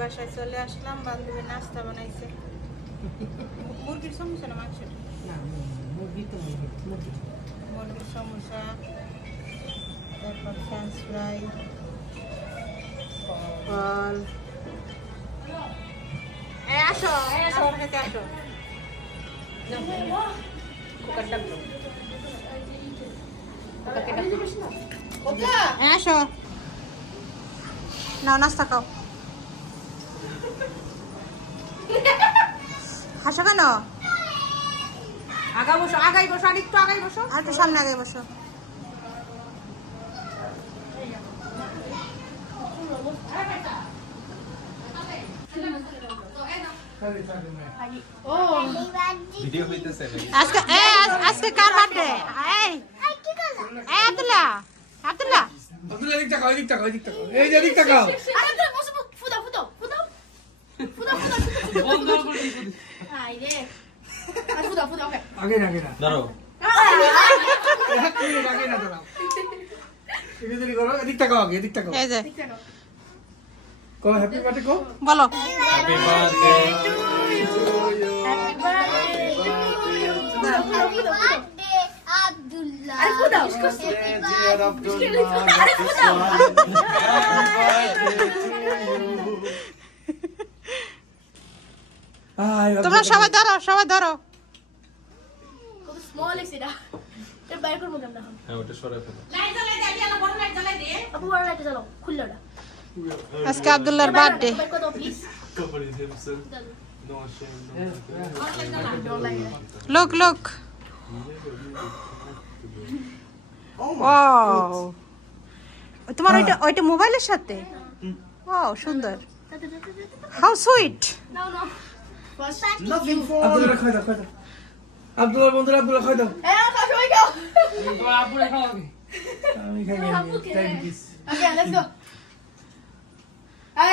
বাসায় চলে আসলাম, বান্ধবী নাস্তা বানাইছে। মুরগির সমস্যা না মাংসের? মুরগির সমস্যা, তারপর ফ্রেঞ্চ ফ্রাই, ফল। আসো আসো খেতে আসো। আসো নাও নাস্তা খাও। হাসো কেন? আগা বসো, আগাই বসো, আর একটু আগাই বসো, আর একটু সামনে আগে বসো। ভিডিও হইতেছে আজকে আজকে কার বার্থডে? এই এই আব্দুল্লাহ আব্দুল্লাহ আব্দুল্লাহ দিক তাকাও, দিক তাকাও, দিক তাকাও, এই যে দিক তাকাও। আরে তো বসো, ফুদাও ফুদাও ফুদাও ফুদাও ফুদাও বন্ধ করে দিই। আই রে আর ফুদাও ফুদাও ওকে আগে না ধরো এক মিনিট আগে না দাঁড়াও। এদিকে করো, এদিক তাকাও, আগে এদিক তাকাও। এই যে ঠিক আছে কো হ্যাপি বার্থডে কো। বলো হ্যাপি বার্থডে হ্যাপি বার্থডে ফুদাও ফুদাও ফুদাও Abdullah. আরে ফুদাও ডিয়ার আব্দুল্লাহ আরে ফুদাও তোমরা সবাই ধরো, সবাই ধরো। খুব স্মল এসিটা এর বাইরে করব কেমন এখন হ্যাঁ ওটা সরাই ফেলো লাইট জ্বালাই দে, আলিয়া বড় লাইট জ্বালাই দে আপু বড় লাইট জ্বালাও খুললো না আজকে আব্দুল্লাহর বার্থডে। বাইরে কত please covering himself no shame look look, wow, তোমার ওইটা মোবাইলের সাথে? ওয়াও সুন্দর, how sweet. Now now first nothing for Abdullah খাই দাও, খাই দাও। আব্দুল্লাহ বন্ধুরা আব্দুল্লাহ খাই দাও। এ খাও সবাই খাও আপুরে খাও আগে। আমি খাই না। Thank you. Okay, let's go.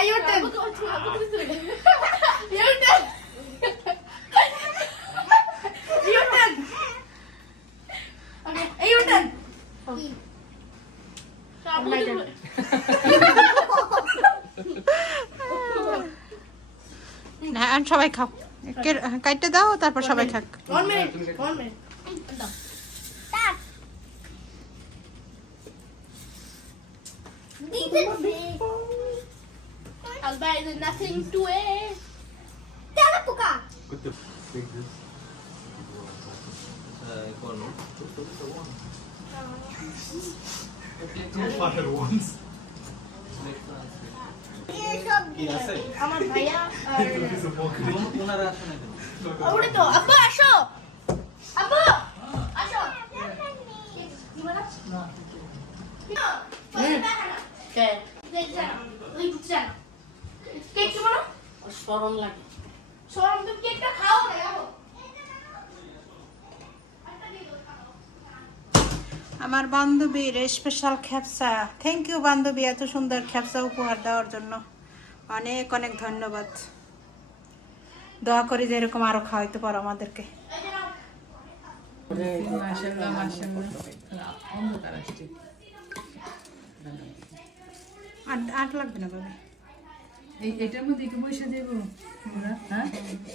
Your turn. Your turn. Your turn. Okay, your turn. My turn. হ্যাঁ সবাই খাও, কাইটে দাও তারপর সবাই খাক। 1 minute. 1 minute. I'll buy the nothing to it. Telepuka. Put the take this কোন two fire ones কি আছে আমার ভাইয়া আর ওনারা আসেন ওরে তো আব্বু আসো আব্বু আসো দিবানা না কে ওই বুঝা কেক কি বলো শরম লাগে শরম তুমি কেকটা খাও না যাবো আমার বান্ধবীর স্পেশাল খ্যাপসা। থ্যাংক ইউ বান্ধবী, এত সুন্দর খ্যাপসা উপহার দেওয়ার জন্য অনেক অনেক ধন্যবাদ। দোয়া করি যে এরকম আরো খাওয়াইতে পারো আমাদেরকে। মাশাআল্লাহ মাশাআল্লাহ অন্ধকার আসছে আট লাগবে না বাবা, এটার মধ্যে কি পয়সা দেব আমরা? হ্যাঁ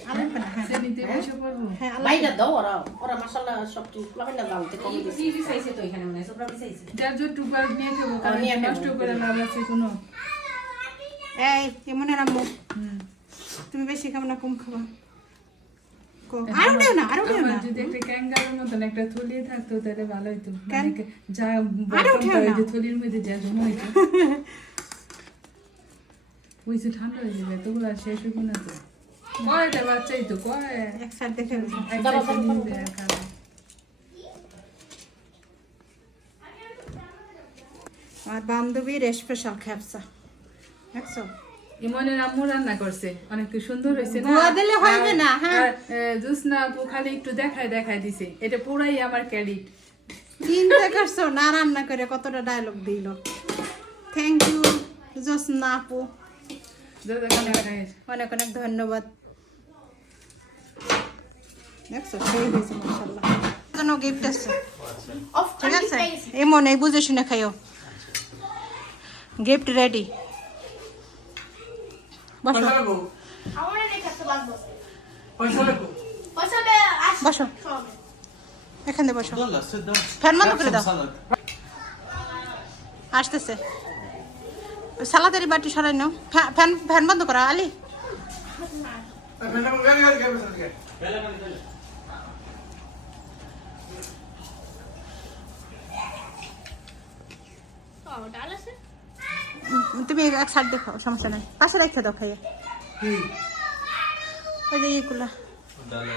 আর লাগবে না। হ্যাঁ সেমিতে পয়সা পাবো হ্যাঁ বাইরে দাও ওরা মাশাআল্লাহ সব প্লাবেন না দামতে কম দিছে টিভি চাইছে তো এখানে মানে সবরা চাইছে যার যে টুকরা নিয়ে খাবো কারণ নিয়ে খাবো। নষ্ট করে লাভ আছে কোনো এই এমনে রাম্মু, তুমি বেশি খাবে না কম খাবা। আরো দেও না, আরো দেও আমার না। যদি একটা ক্যাঙ্গারুর মতন একটা থলি থাকতো তাহলে ভালো হতো কেন? মানে যা আরে উঠেও বটমটা ওই না। যে থলির মধ্যে যা জমা হইতো ওই যে ঠান্ডা হয়ে যাবে তবু আর শেষ হইব না তো কয়টা বাচ্চাই তো কয় এক সাইড দেখে একটা নিবে আর খাবে আমার বান্ধবীর স্পেশাল খ্যাপসা দেখছো? ইমনের আম্মু রান্না করছে অনেক সুন্দর হয়েছে না ধোয়া দিলে হইবে না, হ্যাঁ। জুসনা আপু খালি একটু দেখায় দিছে এটা পুরাই আমার ক্রেডিট চিন্তা করছো না রান্না করে কতটা ডায়লগ দিল। থ্যাংক ইউ জোসনা আপু, অনেক অনেক ধন্যবাদ। দেখছো সেই হয়েছে মাশাআল্লাহ। কোনো গিফট আছে অফ ঠিক আছে? এমন এই বুঝে শুনে খাইও। Gift ready. বসো পয়সা লাগবো আমার এই খেতে লাগবে পয়সা লাগবো পয়সা দে আস বসো সব এখানে বসো Abdullah, sit down. ফ্যান বন্ধ Grab করে some দাও salad. আসতেছে ওই সালাদারি বাটি সরাই নাও ফ্যান ফ্যান বন্ধ করো আলি ফ্যানটা গাড়ি গাড়ি গাড়ি বসে থাকে ও ডাল আছে তুমি এক সাইড দেখো সমস্যা নাই পাশে রেখে দাও খাইয়ে কি ওই যে ইয়েগুলা Dal,